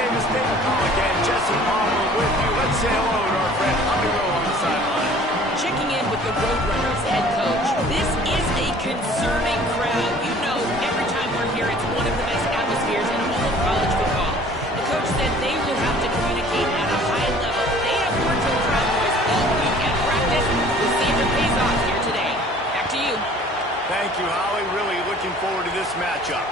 USA mistake call again. Jesse Palmer with you. Let's say hello to our friend Bobby Rowe on the sideline. Checking in with the Roadrunners head coach. This is a concerning crowd. You know, every time we're here, it's one of the best atmospheres in all of college football. The coach said they will have to communicate at a high level. They have worked with crowd noise all week at practice. We'll see if it pays off here today. Back to you. Thank you, Holly. Really looking forward to this matchup.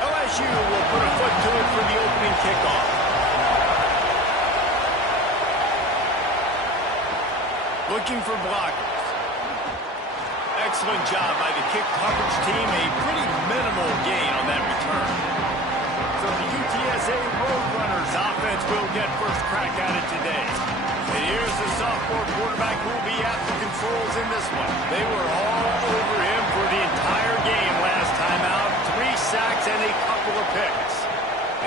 LSU will put a foot to it for the opening kickoff. Looking for blockers. Excellent job by the kick coverage team. A pretty minimal gain on that return. So the UTSA Roadrunners offense will get first crack at it today. And here's the sophomore quarterback who will be at the controls in this one. They were all over him for the entire game last time out. 3 sacks and a couple of picks.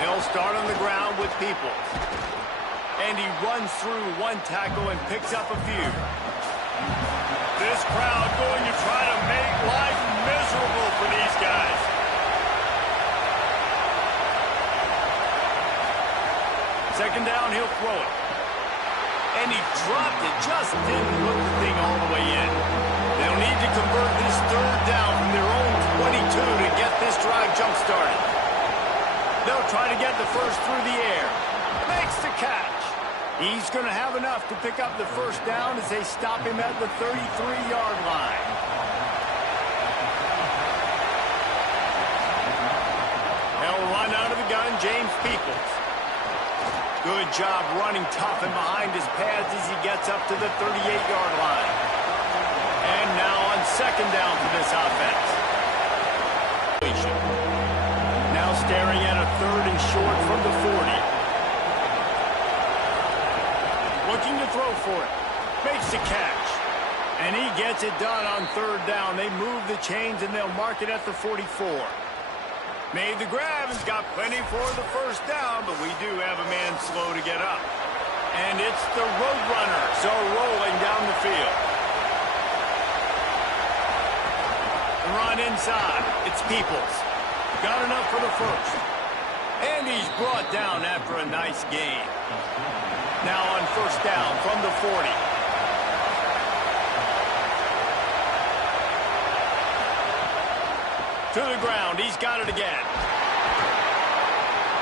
They'll start on the ground with Peoples. And he runs through 1 tackle and picks up a few. This crowd going to try to make life miserable for these guys. Second down, he'll throw it. And he dropped it, just didn't hook the thing all the way in. They'll need to convert this third down from their own 22 to get this drive jump-started. They'll try to get the first through the air. Makes the catch. He's going to have enough to pick up the first down as they stop him at the 33-yard line. They'll run out of the gun, James Peoples. Good job running tough and behind his pads as he gets up to the 38-yard line. And now on second down for this offense. Now staring at a 3rd and short from the 40. Looking to throw for it. Makes the catch. And he gets it done on 3rd down. They move the chains and they'll mark it at the 44. Made the grab and got plenty for the first down, but we do have a man slow to get up. And it's the Roadrunners, so rolling down the field. The run inside. It's Peoples. Got enough for the first. And he's brought down after a nice gain. Now on first down from the 40. To the ground. He's got it again.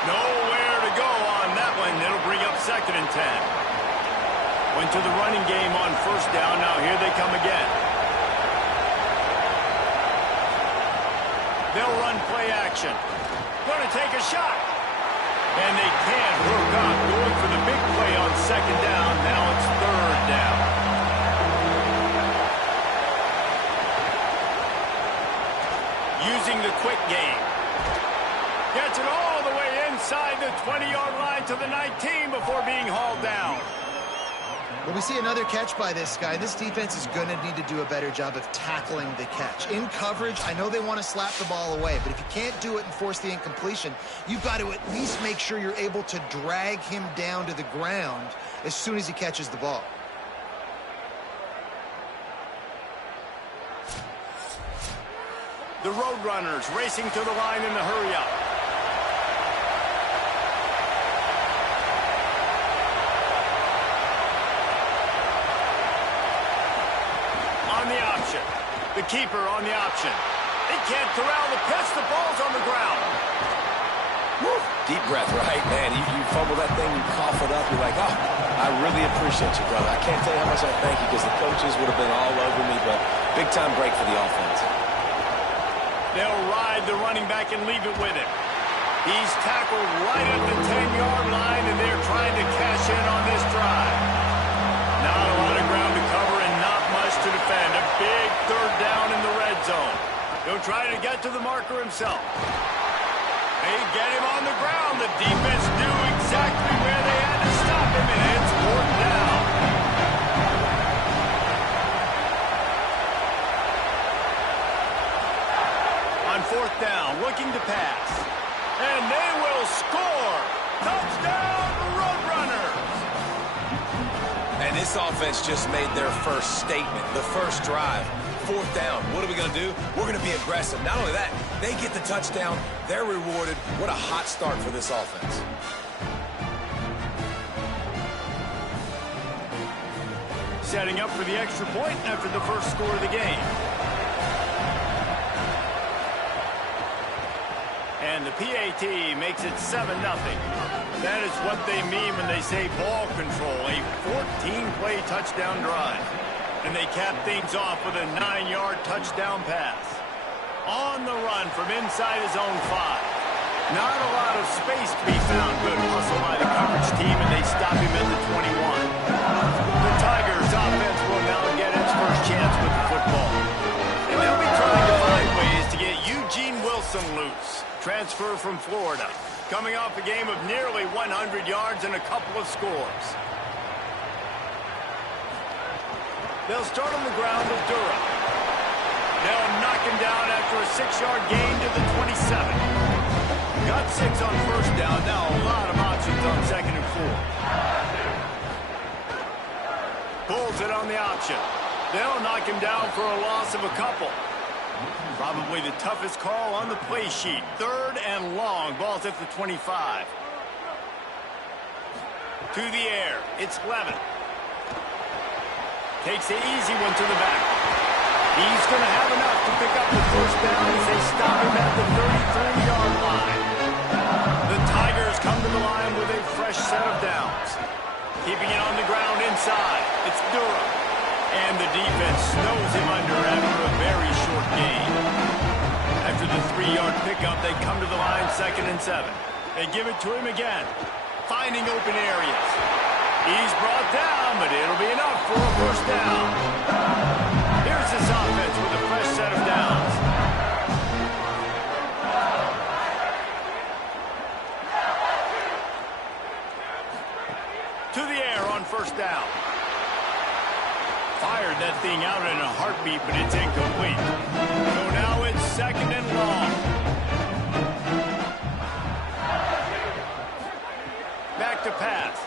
Nowhere to go on that one. It'll bring up 2nd and 10. Went to the running game on first down. Now here they come again. They'll run play action. Going to take a shot. And they can't hook up. Going for the big play on 2nd down. Now it's 3rd down. Using the quick game. Gets it all the way inside the 20-yard line to the 19 before being hauled down. Well, we see another catch by this guy. This defense is going to need to do a better job of tackling the catch. In coverage, I know they want to slap the ball away, but if you can't do it and force the incompletion, you've got to at least make sure you're able to drag him down to the ground as soon as he catches the ball. The Roadrunners racing to the line in the hurry-up. On the option. The keeper on the option. They can't corral the pitch. The ball's on the ground. Woo. Deep breath, right? Man, you fumble that thing, you cough it up. You're like, oh, I really appreciate you, brother. I can't tell you how much I thank you because the coaches would have been all over me, but big-time break for the offense. They'll ride the running back and leave it with him. He's tackled right at the 10-yard line, and they're trying to cash in on this drive. Not a lot of ground to cover and not much to defend. A big 3rd down in the red zone. He'll try to get to the marker himself. They get him on the ground. The defense knew exactly where they had to stop him, and it's 4th down. On 4th down, looking to pass. And they will score. Touchdown, Roadrunners. And this offense just made their first statement, the first drive. 4th down. What are we going to do? We're going to be aggressive. Not only that, they get the touchdown. They're rewarded. What a hot start for this offense. Setting up for the extra point after the first score of the game. And the PAT makes it 7-0. That is what they mean when they say ball control, a 14-play touchdown drive. And they cap things off with a 9-yard touchdown pass. On the run from inside his own 5. Not a lot of space to be found. Good hustle by the coverage team, and they stop him at the 21. The Tigers offense will now get its first chance with the football. And they'll be trying to find ways to get Eugene Wilson loose. Transfer from Florida. Coming off a game of nearly 100 yards and a couple of scores. They'll start on the ground with Durham. They'll knock him down after a 6-yard gain to the 27. Got 6 on first down. Now a lot of options on 2nd and 4. Pulls it on the option. They'll knock him down for a loss of a couple. Probably the toughest call on the play sheet. 3rd and long. Ball's at the 25. To the air. It's Levin. Takes the easy one to the back. He's going to have enough to pick up the first down as they stop him at the 33-yard line. The Tigers come to the line with a fresh set of downs. Keeping it on the ground inside. It's Durham. And the defense snows him under after a very short gain. After the 3-yard pickup, they come to the line 2nd and 7. They give it to him again. Finding open areas. He's brought down, but it'll be enough for a first down. Here's this offense with a fresh set of downs. To the air on first down. Fired that thing out in a heartbeat, but it's incomplete. So now it's 2nd and long. Back to pass.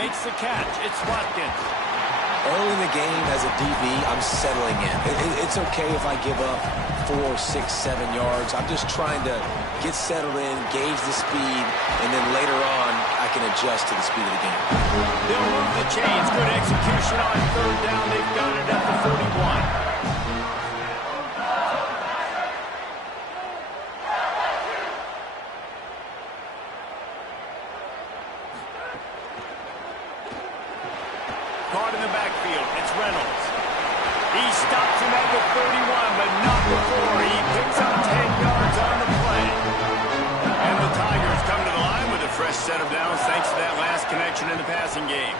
Makes the catch. It's Watkins. Early in the game, as a DB, I'm settling in. It's okay if I give up 4, 6, 7 yards. I'm just trying to get settled in, gauge the speed, and then later on, I can adjust to the speed of the game. They'll move the chains. Good execution on 3rd down. They've got it at the 41. Caught in the backfield. It's Reynolds. He stops him at the 31, but not before. He picks up 10 yards on the play. And the Tigers come to the line with a fresh set of downs thanks to that last connection in the passing game.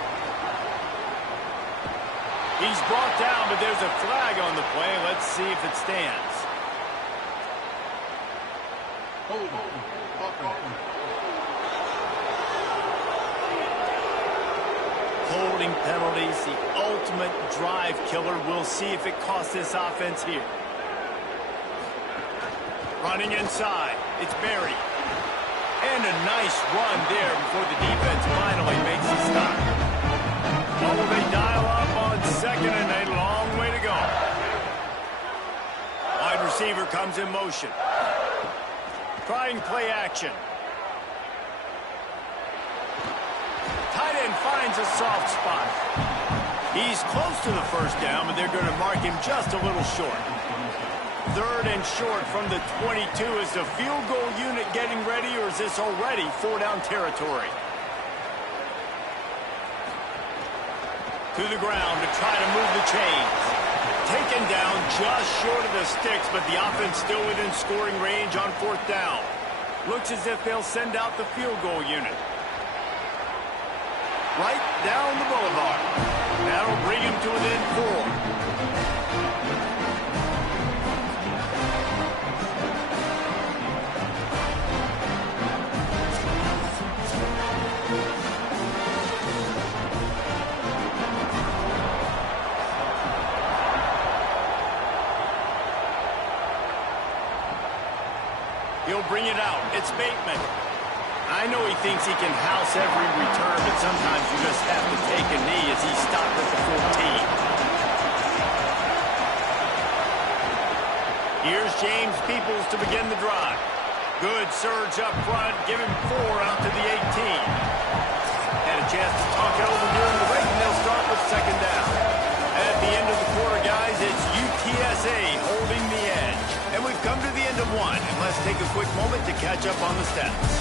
He's brought down, but there's a flag on the play. Let's see if it stands. Holding penalties, the ultimate drive killer. We'll see if it costs this offense here. Running inside, it's Berry. And a nice run there before the defense finally makes a stop. Oh, they dial up on 2nd and a long way to go. Wide receiver comes in motion. Trying play action. Tight end finds a soft spot. He's close to the first down, but they're going to mark him just a little short. 3rd and short from the 22. Is the field goal unit getting ready, or is this already 4-down territory? To the ground to try to move the chains. Taken down just short of the sticks, but the offense still within scoring range on 4th down. Looks as if they'll send out the field goal unit. Right down the boulevard. That'll bring him to within 4. He'll bring it out. It's Bateman. I know he thinks he can house every return, but sometimes you just have to take a knee as he stopped at the 14. Here's James Peoples to begin the drive. Good surge up front, give him 4 out to the 18. Had a chance to talk it over during the break, and they'll start with second down. At the end of the quarter, guys, it's UTSA holding the edge. And we've come to the end of one, and let's take a quick moment to catch up on the stats.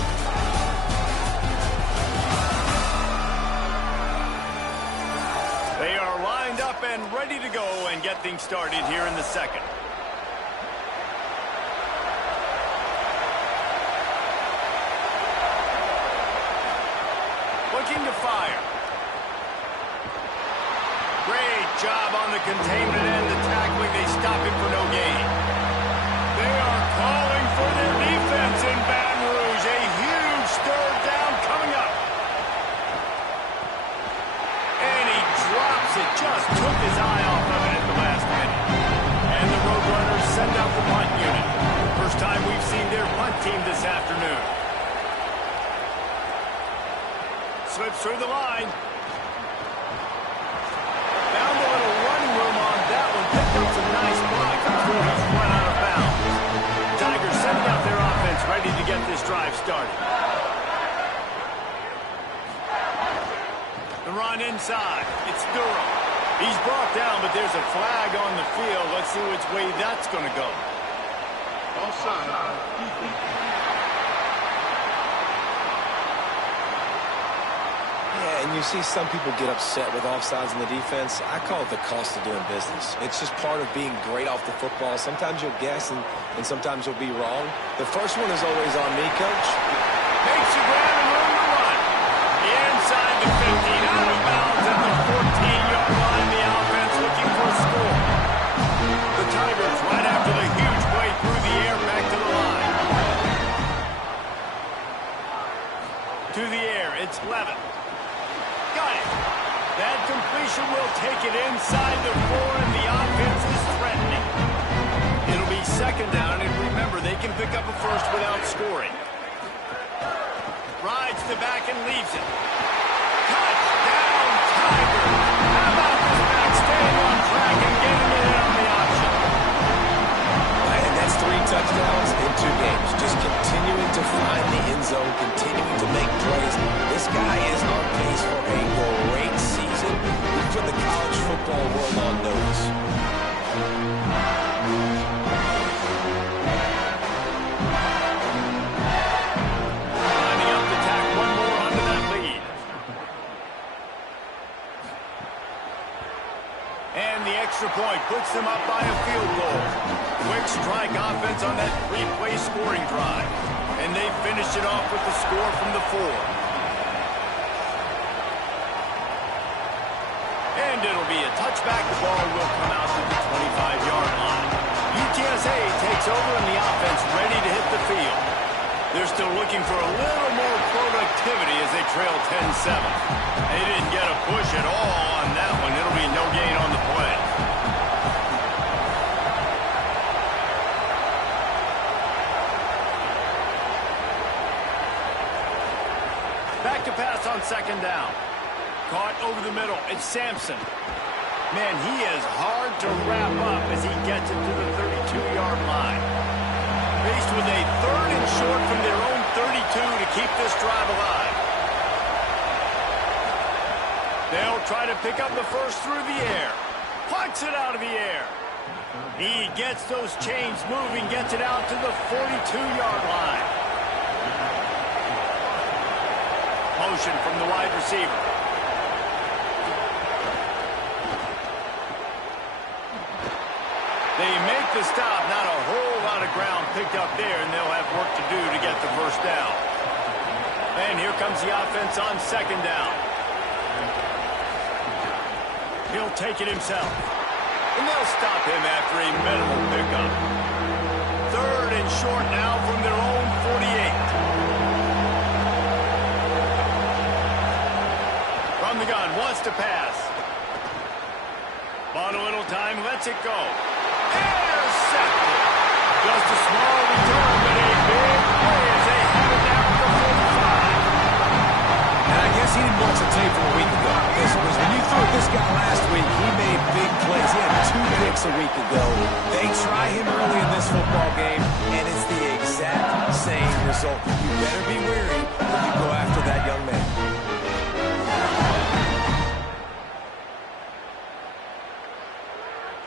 They are lined up and ready to go and get things started here in the second. Looking to fire. Great job on the containment and the tackling. They stop him for no gain. They are calling for their defense in Baton Rouge. A huge third down coming up. And he drops it. Just took his eye off of it at the last minute. And the Roadrunners send out the punt unit. First time we've seen their punt team this afternoon. Slips through the line. Found a little running room on that one. Picked up some nice block before he's run out of bounds. Tigers sending out their offense, ready to get this drive started. The run inside. It's Durham. He's brought down, but there's a flag on the field. Let's see which way that's going to go. Offside. And you see some people get upset with offsides in the defense. I call it the cost of doing business. It's just part of being great off the football. Sometimes you'll guess and sometimes you'll be wrong. The first one is always on me, Coach. Makes the ground and room to run. Inside the 15, out of bounds at the 14-yard line. The offense looking for a score. The Tigers right after the huge play through the air back to the line. To the air, it's Levin. Got it. That completion will take it inside the 4, and the offense is threatening. It'll be second down, and remember, they can pick up a first without scoring. Rides the back and leaves it. Touchdown, Tigers. How about this back staying on track and getting it in on the option? And that's 3 touchdowns in 2 games. Just continuing to find the end zone, continuing to make plays. This guy is on pace for a great season. We put the college football world on notice. Lining up to tack one more onto that lead. And the extra point puts them up by a field goal. Quick strike offense on that 3-play scoring drive. And they finished it off with the score from the 4. And it'll be a touchback. The ball will come out to the 25-yard line. UTSA takes over and the offense ready to hit the field. They're still looking for a little more productivity as they trail 10-7. They didn't get a push at all on that one. It'll be no gain on the play. Back to pass on second down. Caught over the middle. It's Sampson. Man, he is hard to wrap up as he gets it to the 32-yard line. Faced with a 3rd and short from their own 32 to keep this drive alive. They'll try to pick up the first through the air. Punts it out of the air. He gets those chains moving, gets it out to the 42-yard line. Motion from the wide receiver. They make the stop. Not a whole lot of ground picked up there, and they'll have work to do to get the first down. And here comes the offense on second down. He'll take it himself. And they'll stop him after a minimal pickup. 3rd and short now from their own 48. From the gun, wants to pass. Bought a little time, lets it go. Intercepted. Just a small return, but a big play as they have it down to the 45. guy last week. He made big plays. He had 2 picks a week ago. They try him early in this football game, and it's the exact same result. You better be wary when you go after that young man.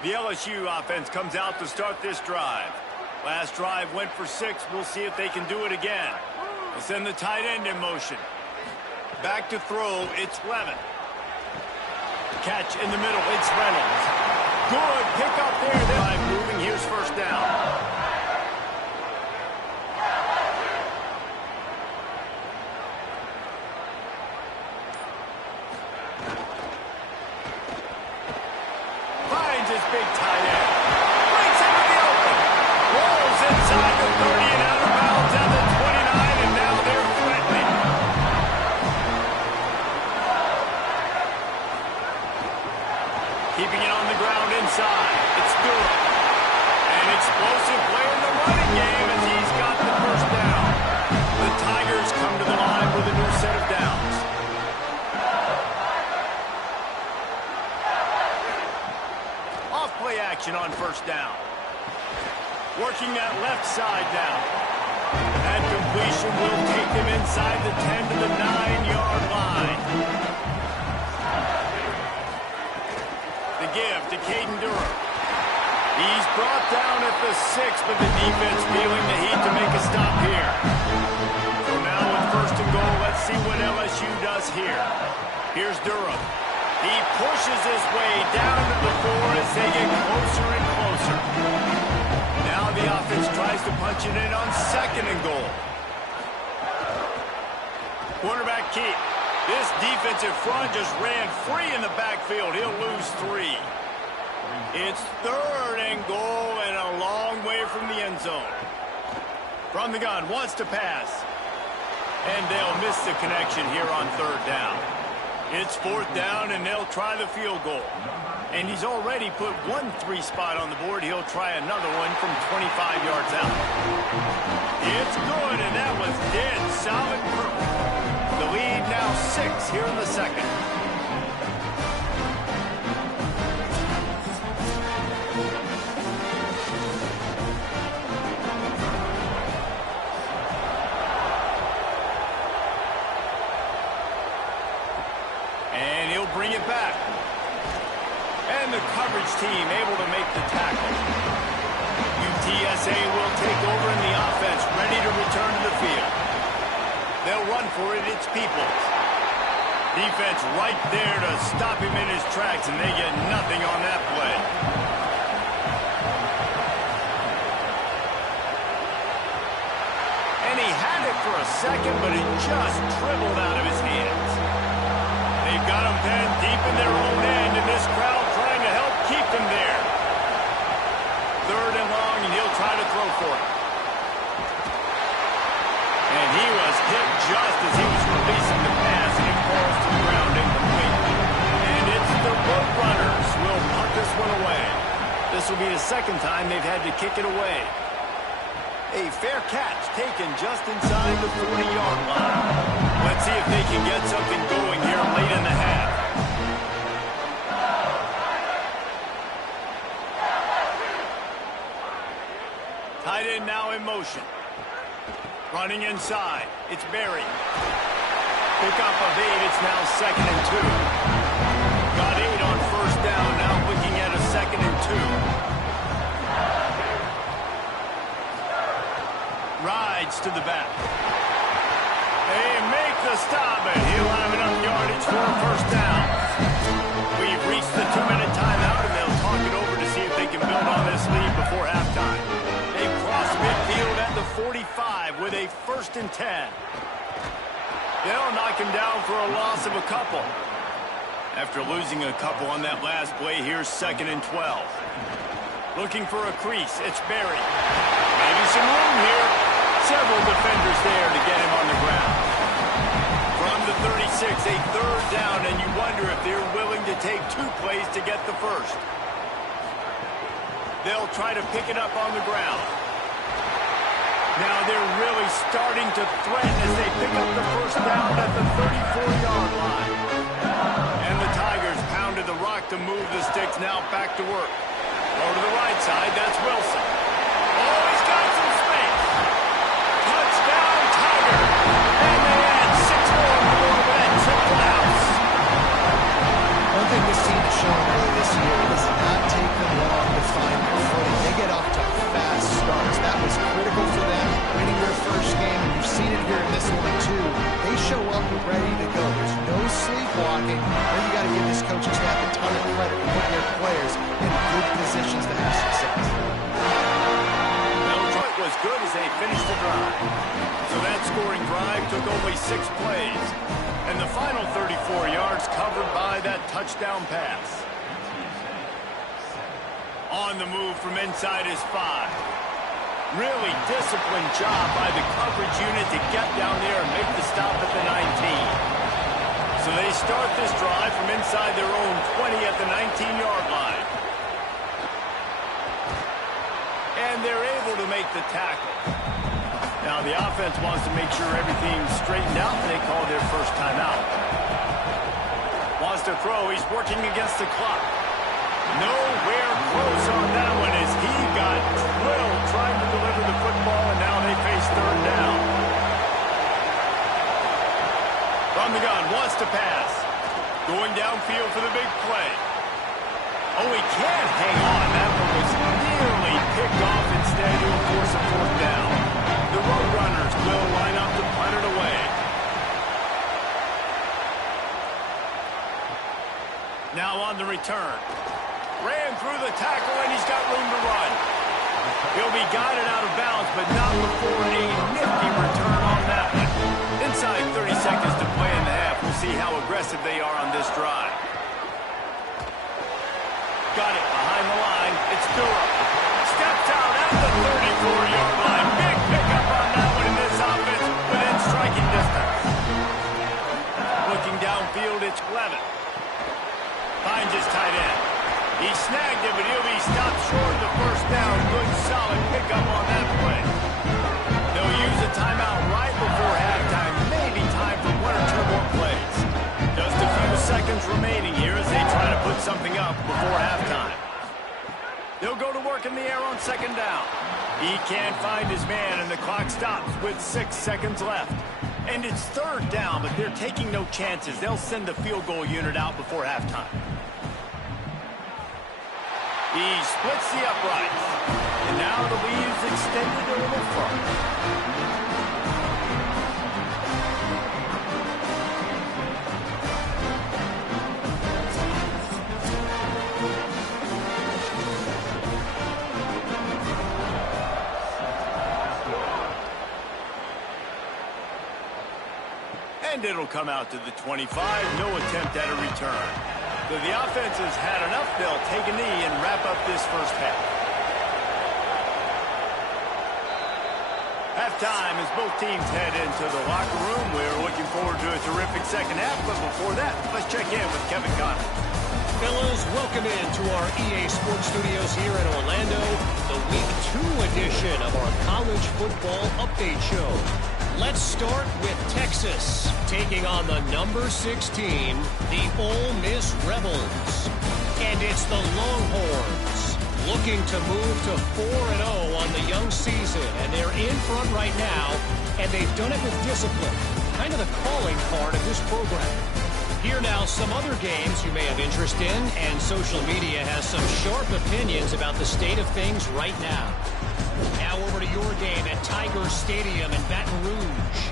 The LSU offense comes out to start this drive. Last drive went for 6. We'll see if they can do it again. They'll send the tight end in motion. Back to throw, it's Levin. Catch in the middle, it's Reynolds. Good pick up there. Drive moving, here's first down. Finds his big tight end. Breaks into the open. Rolls inside the 30 and out of bounds at the 29, and now they're threatening. Keeping it on the ground inside. It's Durham. An explosive play in the running game as he's got the first down. The Tigers come to the line with a new set of downs. Off-play action on first down. Working that left side now. That completion will take them inside the 10 to the 9-yard line. The give to Caden Durham. He's brought down at the 6, but the defense feeling the heat to make a stop here. So now with first and goal, let's see what LSU does here. Here's Durham. He pushes his way down to the 4 as they get closer and closer. Now the offense tries to punch it in on second and goal. Quarterback keep. This defensive front just ran free in the backfield. He'll lose 3. It's third and goal and a long way from the end zone. From the gun, wants to pass. And they'll miss the connection here on third down. It's fourth down, and they'll try the field goal. And he's already put 1 3 spot on the board. He'll try another one from 25 yards out. It's good, and that was dead solid perfect. The lead now 6 here in the second. And he'll bring it back. And the coverage team able to make the tackle. UTSA will take over in the offense, ready to return to the field. They'll run for it, it's Peoples. Defense right there to stop him in his tracks, and they get nothing on that play. And he had it for a second, but it just dribbled out of his hands. They've got him penned deep in their own end, and this crowd trying to help keep them there. Third and long, and he'll try to throw for it. And he was hit just as he was releasing the pass, and it falls to the ground incomplete. And it's the Roadrunners who will punt this one away. This will be the second time they've had to kick it away. A fair catch taken just inside the 40-yard line. Let's see if they can get something going here late in the half. Tight end now in motion. Running inside. It's Berry. Pickup of 8. It's now 2nd and 2. Got 8 on first down. Now looking at a 2nd and 2. Rides to the back. They make the stop, and he'll have enough yardage for a first down. We've reached the 2-minute timeout, and they'll talk it over to see if they can build on this lead before halftime. They've crossed midfield at the 45 with a 1st and 10. They'll knock him down for a loss of a couple. After losing a couple on that last play, here's 2nd and 12. Looking for a crease, it's Berry. Maybe some room here. Several defenders there to get him on the ground. From the 36, a third down, and you wonder if they're willing to take 2 plays to get the first. They'll try to pick it up on the ground. Now they're really starting to threaten as they pick up the first down at the 34-yard line. And the Tigers pounded the back to move the sticks, now back to work. Over to the right side, that's Wilson. Oh, he's got some space. Touchdown, Tiger. And they add 6 more with that triple house. One thing this team has shown early this year, it does not take them long to find their footing. They get off to fast starts. That was critical for them, winning their first game, and you've seen it here in this one too. They show up ready to go. There's no sleepwalking. Then you got to give this coaching staff a ton of credit for putting their players in good positions to have success. Detroit was good as they finished the drive. So that scoring drive took only 6 plays. And the final 34 yards covered by that touchdown pass. On the move from inside his 5. Really disciplined job by the coverage unit to get down there and make the stop at the 19. So they start this drive from inside their own 20 at the 19-yard line. And they're able to make the tackle. Now the offense wants to make sure everything's straightened out, and they call their first timeout. Wants to throw. He's working against the clock. Nowhere close on that one as he got drilled trying to deliver the football, and now they face third down. From the gun, wants to pass. Going downfield for the big play. Oh, he can't hang on. That one was nearly picked off. Instead, he'll force a fourth down. The Roadrunners will line up to punt it away. Now on the return. Ran through the tackle, and he's got room to run. He'll be guided out of bounds, but not before a nifty return on that one. Inside 30 seconds to play in the half. We'll see how aggressive they are on this drive. Got it behind the line. It's Durham. Steps out at the 34-yard line. Big pickup on that one in this offense within striking distance. Looking downfield, it's Levin. Finds his tight end. He snagged it, but he'll be stopped short of the first down. Good, solid pickup on that play. They'll use a timeout right before halftime. Maybe time for 1 or 2 more plays. Just a few seconds remaining here as they try to put something up before halftime. They'll go to work in the air on second down. He can't find his man, and the clock stops with 6 seconds left. And it's third down, but they're taking no chances. They'll send the field goal unit out before halftime. He splits the uprights. And now the lead's extended a little further. And it'll come out to the 25. No attempt at a return. So the offense has had enough. They'll take a knee and wrap up this first half. Halftime as both teams head into the locker room. We're looking forward to a terrific second half. But before that, let's check in with Kevin Connor. Fellas, welcome into our EA Sports Studios here in Orlando, the Week 2 edition of our College Football Update Show. Let's start with Texas, taking on the number 16, the Ole Miss Rebels. And it's the Longhorns, looking to move to 4-0 on the young season. And they're in front right now, and they've done it with discipline, kind of the calling card of this program. Here now, some other games you may have interest in, and social media has some sharp opinions about the state of things right now. Now over to your game at Tiger Stadium in Baton Rouge.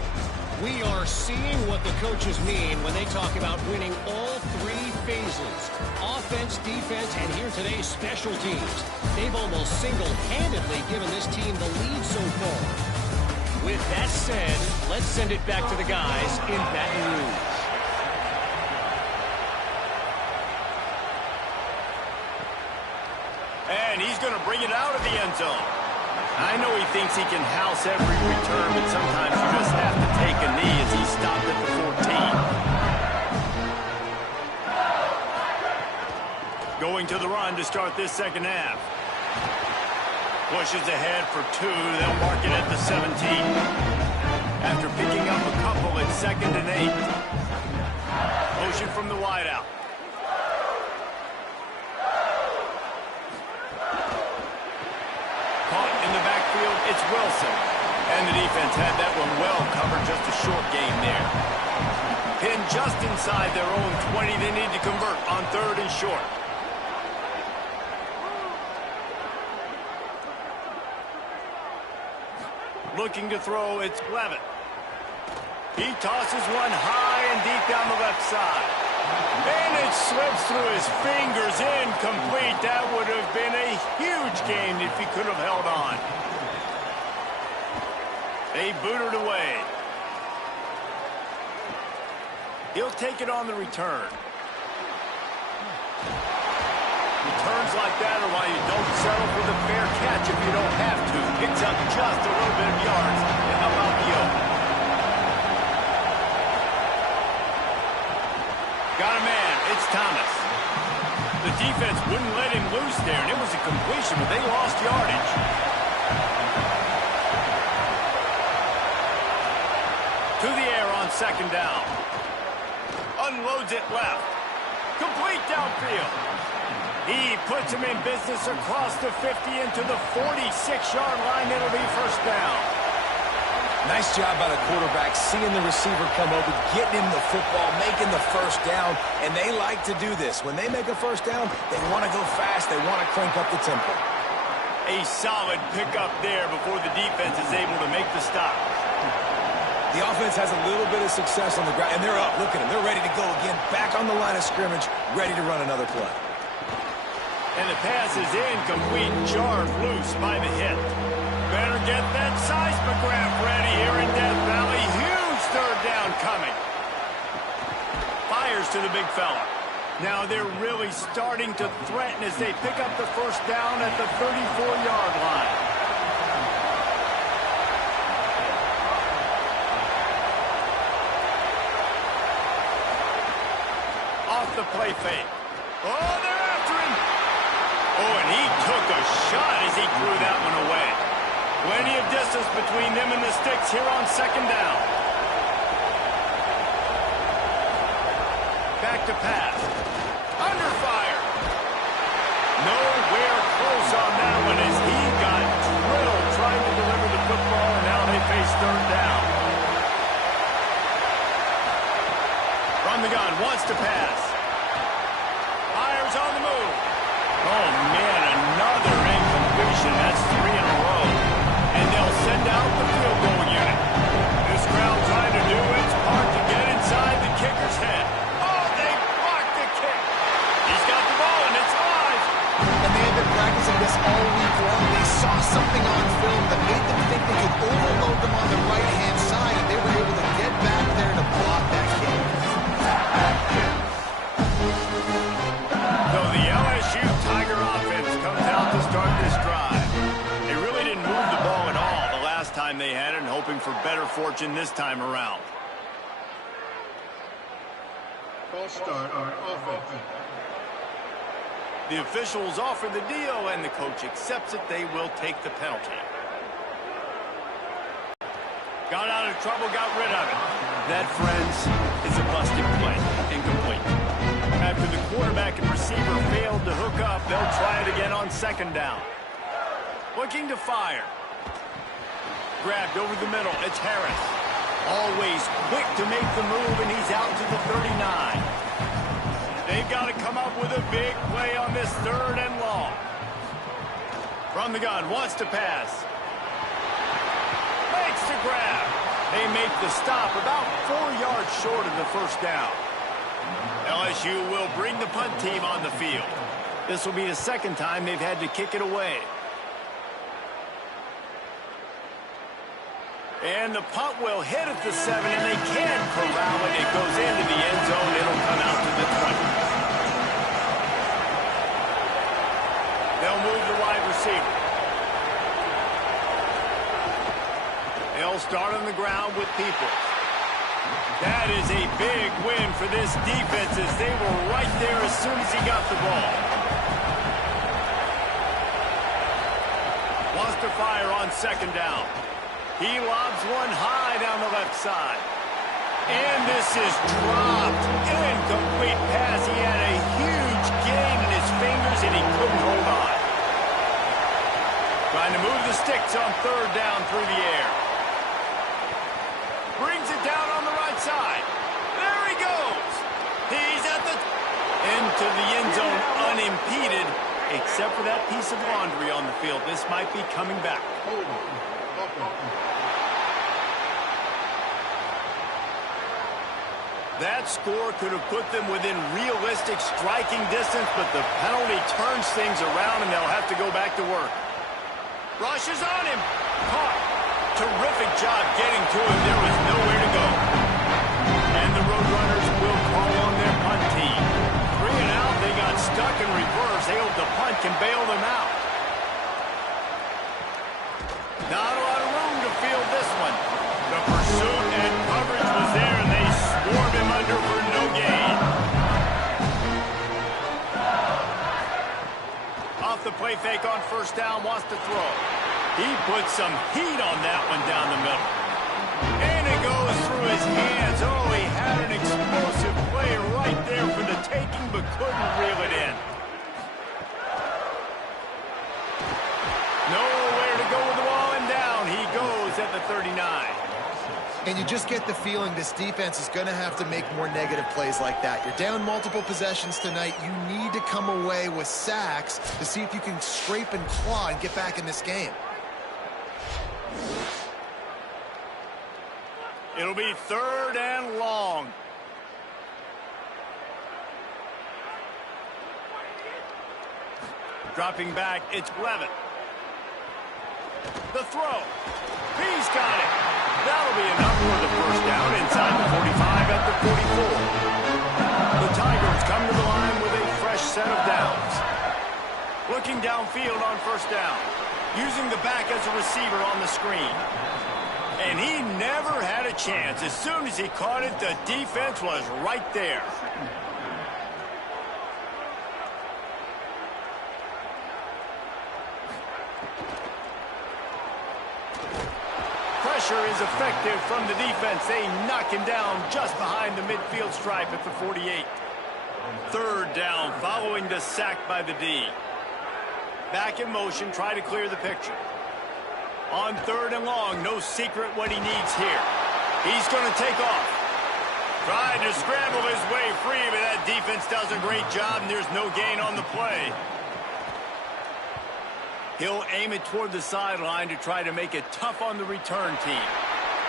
We are seeing what the coaches mean when they talk about winning all 3 phases. Offense, defense, and here today, special teams. They've almost single-handedly given this team the lead so far. With that said, let's send it back to the guys in Baton Rouge. And he's going to bring it out of the end zone. I know he thinks he can house every return, but sometimes you just have to take a knee as he stopped at the 14. Going to the run to start this second half. Pushes ahead for 2. They'll mark it at the 17. After picking up a couple at 2nd and 8. Motion from the wideout. Wilson. And the defense had that one well covered, just a short gain there. Pinned just inside their own 20. They need to convert on 3rd and short. Looking to throw, it's Levitt. He tosses one high and deep down the left side. And it slips through his fingers, incomplete. That would have been a huge gain if he could have held on. They boot it away. He'll take it on the return. Returns like that are why you don't settle for the fair catch if you don't have to. Picks up just a little bit of yards to help out the Oak. Got a man. It's Thomas. The defense wouldn't let him loose there, and it was a completion, but they lost yardage. To the air on 2nd down. Unloads it left. Complete downfield. He puts him in business across the 50 into the 46-yard line. It'll be 1st down. Nice job by the quarterback, seeing the receiver come over, getting him the football, making the 1st down, and they like to do this. When they make a 1st down, they want to go fast. They want to crank up the tempo. A solid pickup there before the defense is able to make the stop. The offense has a little bit of success on the ground, and they're up. Look at them. They're ready to go again, back on the line of scrimmage, ready to run another play. And the pass is incomplete, jarred loose by the hit. Better get that seismograph ready here in Death Valley. Huge 3rd down coming. Fires to the big fella. Now they're really starting to threaten as they pick up the 1st down at the 34-yard line. Off the play fake. Oh, they're after him. Oh, and he took a shot as he threw that one away. Plenty of distance between them and the sticks here on 2nd down. Back to pass. Under fire. Nowhere close on that one as he got drilled trying to deliver the football, and now they face 3rd down. From the gun, wants to pass. Fires on the move. Oh, man, another incompletion. That's 3 in a row. And they'll send out the field goal unit. This crowd trying to do its part to get inside the kicker's head. Oh, they blocked the kick. He's got the ball, and it's live. And they have been practicing this all week long. They saw something on film that made them think they could overload them on the right-hand side, and they were able to get back there to block that kick. So the LSU Tiger offense comes out to start this drive. They really didn't move the ball at all the last time they had it, and hoping for better fortune this time around. False start on offense. The officials offer the deal, and the coach accepts it. They will take the penalty. Got out of trouble, got rid of it. That, friends, is a busted play. Incomplete. After the quarterback and receiver failed to hook up, they'll try it again on 2nd down. Looking to fire. Grabbed over the middle. It's Harris. Always quick to make the move, and he's out to the 39. They've got to come up with a big play on this 3rd and long. From the gun, wants to pass. Makes the grab. They make the stop about 4 yards short of the 1st down. LSU will bring the punt team on the field. This will be the 2nd time they've had to kick it away. And the punt will hit at the 7, and they can corral it. It goes into the end zone. It'll come out to the 20. They'll move the wide receiver. They'll start on the ground with people. That is a big win for this defense as they were right there as soon as he got the ball. Wants to fire on 2nd down. He lobs one high down the left side. And this is dropped. Incomplete pass. He had a huge gain in his fingers, and he couldn't hold on. Trying to move the sticks on third down through the air. Brings it down on the right side. There he goes. He's at the... into the end zone unimpeded, except for that piece of laundry on the field. This might be coming back. That score could have put them within realistic striking distance, but the penalty turns things around, and they'll have to go back to work. Rushes on him. Caught. Terrific job getting to him. There was nowhere to go. And the Roadrunners will call on their punt team. 3 and out. They got stuck in reverse. They hope the punt can bail them out. Not a lot of room to field this one. The pursuit and coverage was there, and they swarmed him under for no gain. Off the play fake on first down, wants to throw. He put some heat on that one down the middle. And it goes through his hands. Oh, he had an explosive play right there for the taking, but couldn't reel it in. Nowhere to go with the ball, and down he goes at the 39. And you just get the feeling this defense is going to have to make more negative plays like that. You're down multiple possessions tonight. You need to come away with sacks to see if you can scrape and claw and get back in this game. It'll be third and long. Dropping back, it's Levitt. The throw. He's got it. That'll be enough for the first down inside the 45 at the 44. The Tigers come to the line with a fresh set of downs. Looking downfield on first down. Using the back as a receiver on the screen. And he never had a chance. As soon as he caught it, the defense was right there. Pressure is effective from the defense. They knock him down just behind the midfield stripe at the 48. Third down following the sack by the D. Back in motion, try to clear the picture. On third and long, no secret what he needs here. He's going to take off. Trying to scramble his way free, but that defense does a great job, and there's no gain on the play. He'll aim it toward the sideline to try to make it tough on the return team.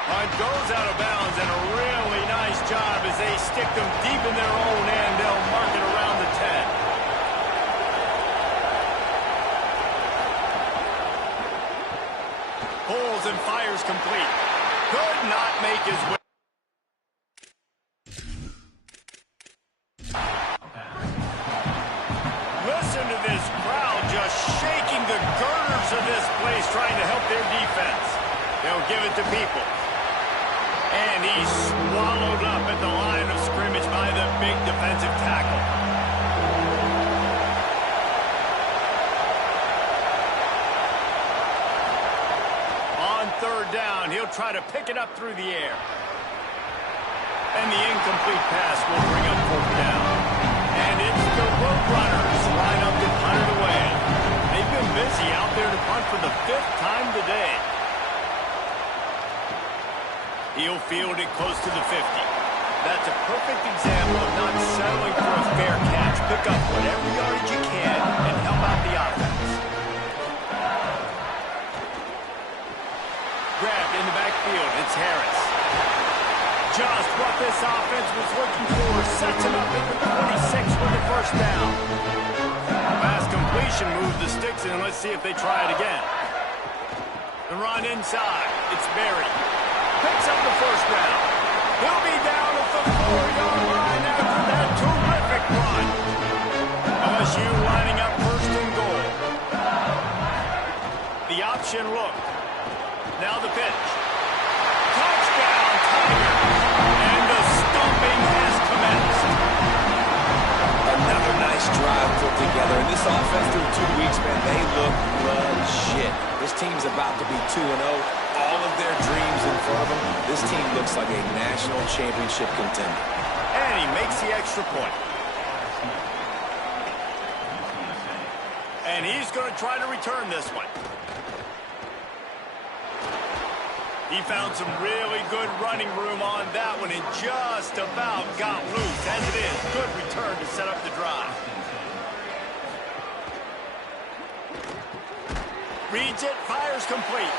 Punt goes out of bounds, and a really nice job as they stick them deep in their own end. They'll mark it around the 10. Pulls and fires complete. Could not make his way. Listen to this crowd just shaking the girders of this place, trying to help their defense. They'll give it to people. And he's swallowed up at the line of scrimmage by the big defensive tackle. Third down, he'll try to pick it up through the air. And the incomplete pass will bring up fourth down. And it's the Roadrunners line up to punt it away. They've been busy out there to punt for the 5th time today. He'll field it close to the 50. That's a perfect example of not settling for a fair catch. Pick up whatever yardage you can and help out the offense. Grabbed in the backfield, it's Harris. Just what this offense was looking for. Sets him up at the 46 with the first down. Pass completion moves the sticks in. Let's see if they try it again. The run inside. It's Berry. Picks up the first down. He'll be down at the 4-yard line after that terrific run. LSU lining up first and goal. The option look. Now the pitch. Touchdown, Tigers. And the stomping has commenced. Another nice drive put together. And this offense through 2 weeks, man, they look legit. This team's about to be 2-0. All of their dreams in front of them. This team looks like a national championship contender. And he makes the extra point. And he's going to try to return this one. He found some really good running room on that one and just about got loose. As it is, good return to set up the drive. Reads it, fires complete.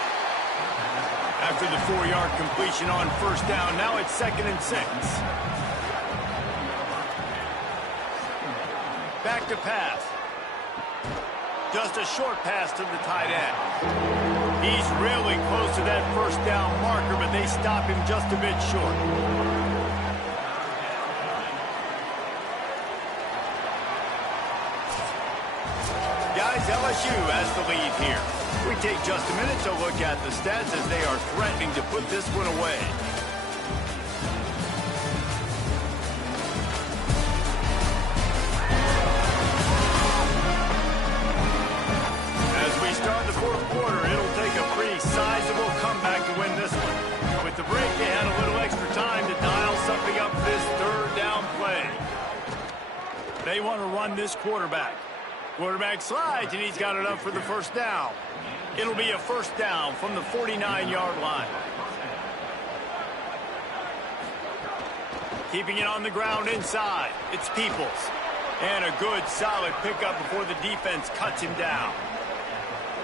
After the 4-yard completion on first down, now it's 2nd and 6. Back to pass. Just a short pass to the tight end. He's really close to that first down marker, but they stop him just a bit short. Guys, LSU has the lead here. We take just a minute to look at the stats as they are threatening to put this one away. Start the 4th quarter, it'll take a pretty sizable comeback to win this one. With the break, they had a little extra time to dial something up this 3rd down play. They want to run this quarterback. Quarterback slides, and he's got it up for the first down. It'll be a first down from the 49-yard line. Keeping it on the ground inside, it's Peoples. And a good, solid pickup before the defense cuts him down.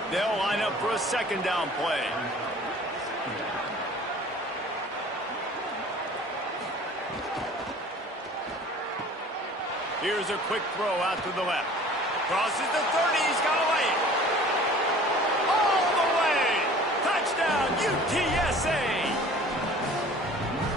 They'll line up for a 2nd down play. Here's a quick throw out to the left. Crosses the 30, he's got to lay it. All the way! Touchdown, UTSA!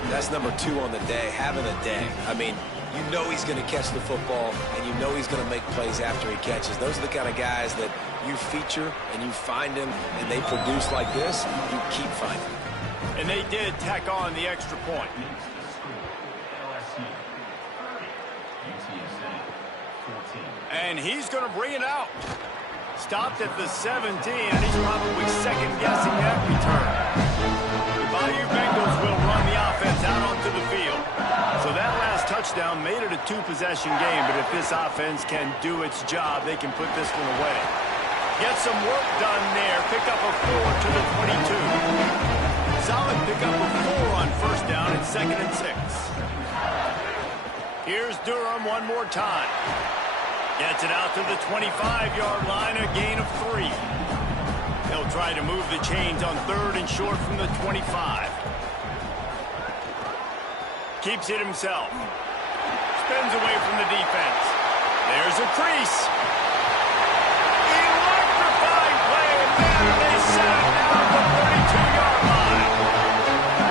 That's number 2 on the day, having a day. I mean, you know he's going to catch the football, and you know he's going to make plays after he catches. Those are the kind of guys that you feature and you find them, and they produce like this, you keep finding them. And they did tack on the extra point. And he's going to bring it out. Stopped at the 17, and he's probably second-guessing that return. The Bayou Bengals will run the offense out onto the field. So that last touchdown made it a 2-possession game, but if this offense can do its job, they can put this one away. Get some work done there. Pick up a 4 to the 22. Solid pickup of 4 on first down and 2nd and 6. Here's Durham one more time. Gets it out to the 25-yard line, a gain of 3. They'll try to move the chains on 3rd and short from the 25. Keeps it himself. Spins away from the defense. There's a crease. Electrifying play, and there they set it down at the 32-yard line.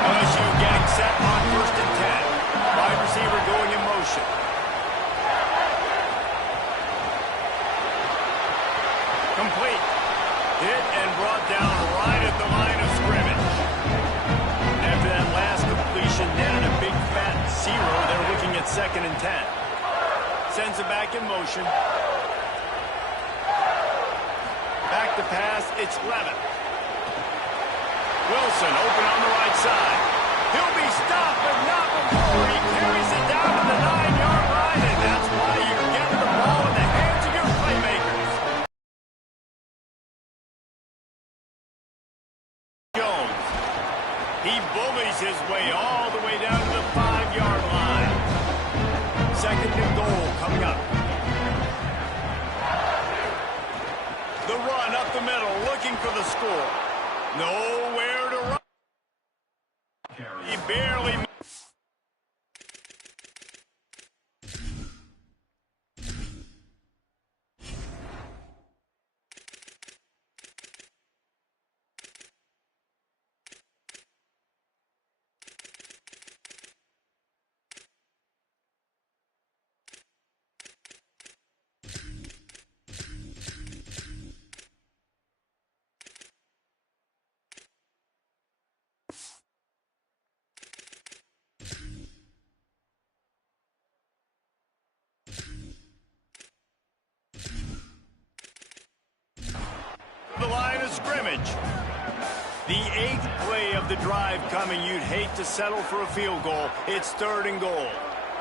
LSU getting set on 1st and 10. Wide receiver going in motion. Complete. Hit and brought down right at the line of scrimmage. After that last completion, netted a big fat 0. They're looking at 2nd and 10. Sends it back in motion. Back to pass, it's Levin. Wilson open on the right side. He'll be stopped, but not before he carries it down to the 9-yard line, and that's why you're getting the ball in the hands of your playmakers. Jones. He bullies his way all the way down to the 5-yard line. 2nd and goal coming up. The run up the middle, looking for the score. Nowhere to run. He barely... The line of scrimmage. The 8th play of the drive coming. You'd hate to settle for a field goal. It's 3rd and goal.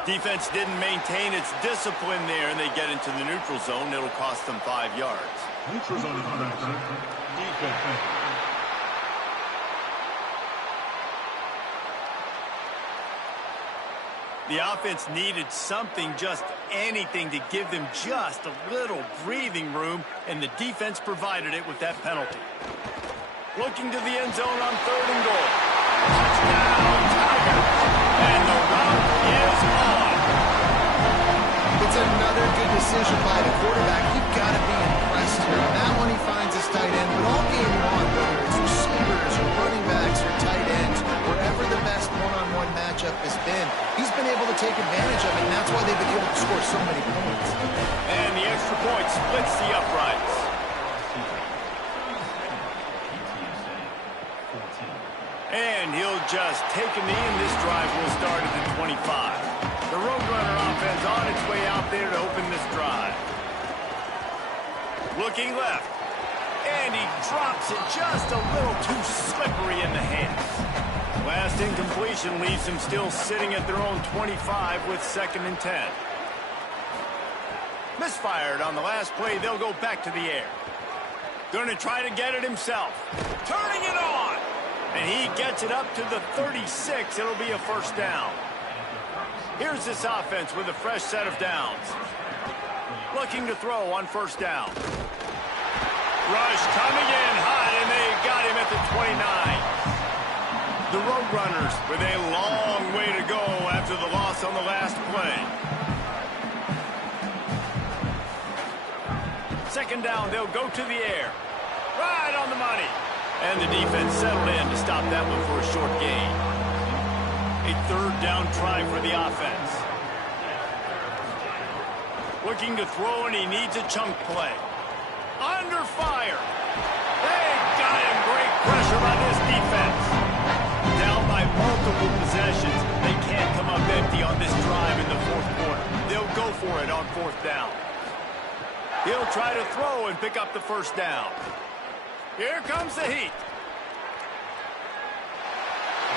Defense didn't maintain its discipline there, and they get into the neutral zone. It'll cost them 5 yards. Neutral zone defense. The offense needed something, just anything, to give them just a little breathing room, and the defense provided it with that penalty. Looking to the end zone on 3rd and goal. Touchdown, Tigers! And the route is on. It's another good decision by the quarterback. You've got to be impressed here. On that one, he finds his tight end, but all game long, whether it's receivers or running backs or tight ends, wherever the best one-on-one matchup has been, he's been able to take advantage of it, and that's why they've been able to score so many points. And the extra point splits the uprights. And he'll just take a knee, and this drive will start at the 25. The Roadrunner offense on its way out there to open this drive. Looking left. And he drops it just a little too slippery in the hands. Last incompletion leaves them still sitting at their own 25 with 2nd and 10. Misfired on the last play. They'll go back to the air. Going to try to get it himself. Turning it on. And he gets it up to the 36. It'll be a 1st down. Here's this offense with a fresh set of downs. Looking to throw on 1st down. Rush coming in hot, and they got him at the 29. The Roadrunners with a long way to go after the loss on the last play. 2nd down, they'll go to the air. Right on the money. And the defense settled in to stop that one for a short gain. A 3rd down try for the offense. Looking to throw, and he needs a chunk play. Under fire. They got him. Great pressure by this defense. Down by multiple possessions. They can't come up empty on this drive in the 4th quarter. They'll go for it on 4th down. He'll try to throw and pick up the 1st down. Here comes the heat.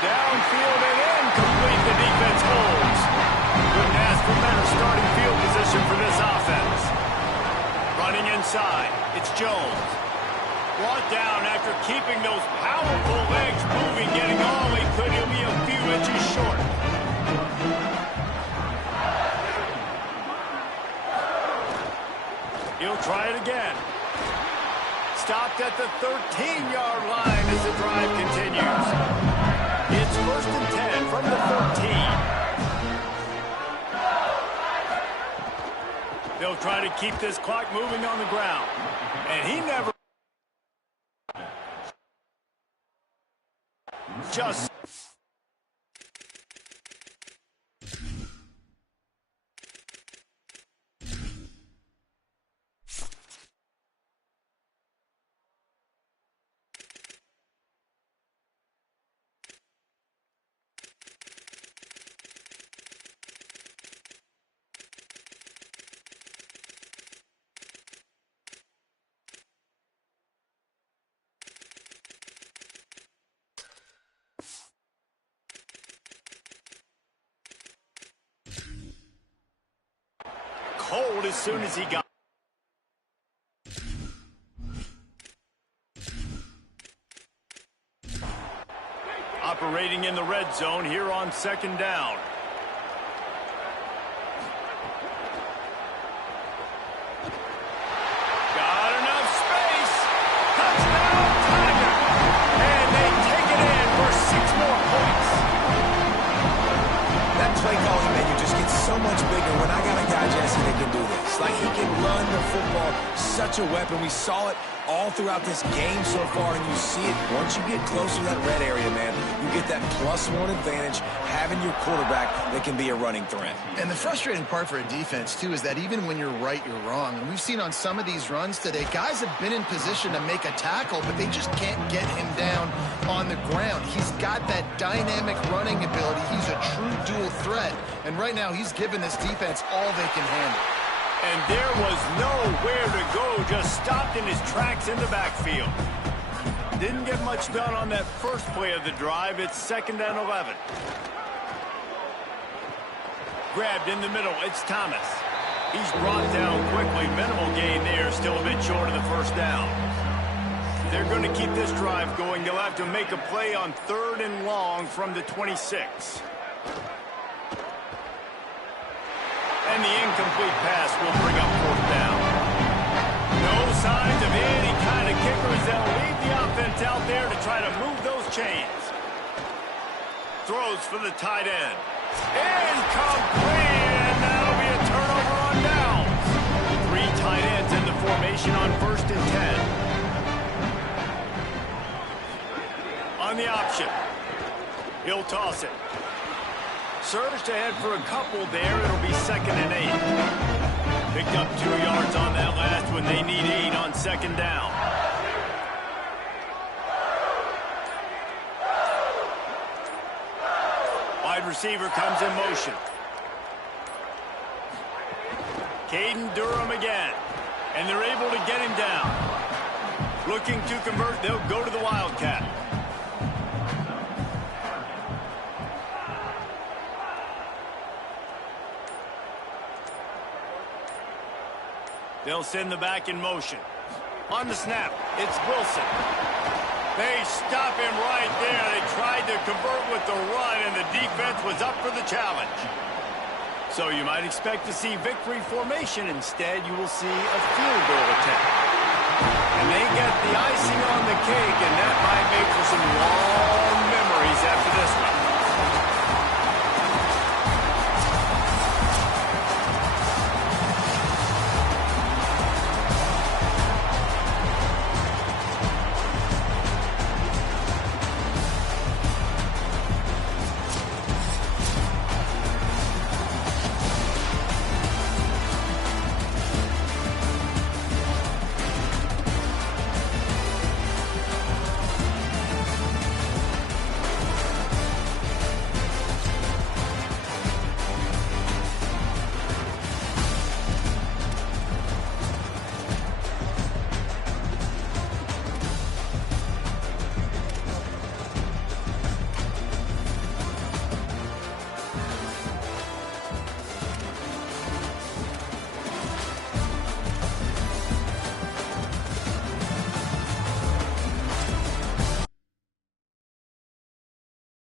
Downfield and incomplete. The defense holds. Couldn't ask for better starting field position for this offense. Running inside. It's Jones. Brought down after keeping those powerful legs moving, getting all he could. He'll be a few inches short. He'll try it again. Stopped at the 13-yard line as the drive continues. It's 1st and 10 from the 13. They'll try to keep this clock moving on the ground. And he never just... cold as soon as he got. Operating in the red zone here on 2nd down. Got enough space. Touchdown, Tiger. And they take it in for 6 more points. That play calling menu just gets so much bigger when I got a guy, Jesse, that can do this. Like, he can run the football. Such a weapon. We saw it all throughout this game so far, and you see it once you get closer to that red area, man. You get that +1 advantage having your quarterback that can be a running threat. And the frustrating part for a defense, too, is that even when you're right, you're wrong. And we've seen on some of these runs today, guys have been in position to make a tackle, but they just can't get him down on the ground. He's got that dynamic running ability. He's a true dual threat. And right now, he's given this defense all they can handle. And there was nowhere to go, just stopped in his tracks in the backfield. Didn't get much done on that first play of the drive. It's 2nd and 11. Grabbed in the middle, it's Thomas. He's brought down quickly. Minimal gain there, still a bit short of the 1st down. They're going to keep this drive going. They'll have to make a play on 3rd and long from the 26. And the incomplete pass will bring up fourth down. No signs of any kind of kickers. They'll leave the offense out there to try to move those chains. Throws for the tight end. Incomplete, and that'll be a turnover on downs. 3 tight ends in the formation on 1st and 10. On the option. He'll toss it. Surged ahead for a couple there. It'll be 2nd and 8. Picked up 2 yards on that last one. They need 8 on 2nd down. Wide receiver comes in motion. Caden Durham again. And they're able to get him down. Looking to convert. They'll go to the Wildcat. They'll send the back in motion. On the snap, it's Wilson. They stop him right there. They tried to convert with the run, and the defense was up for the challenge. So you might expect to see victory formation. Instead, you will see a field goal attempt. And they get the icing on the cake, and that might make for some long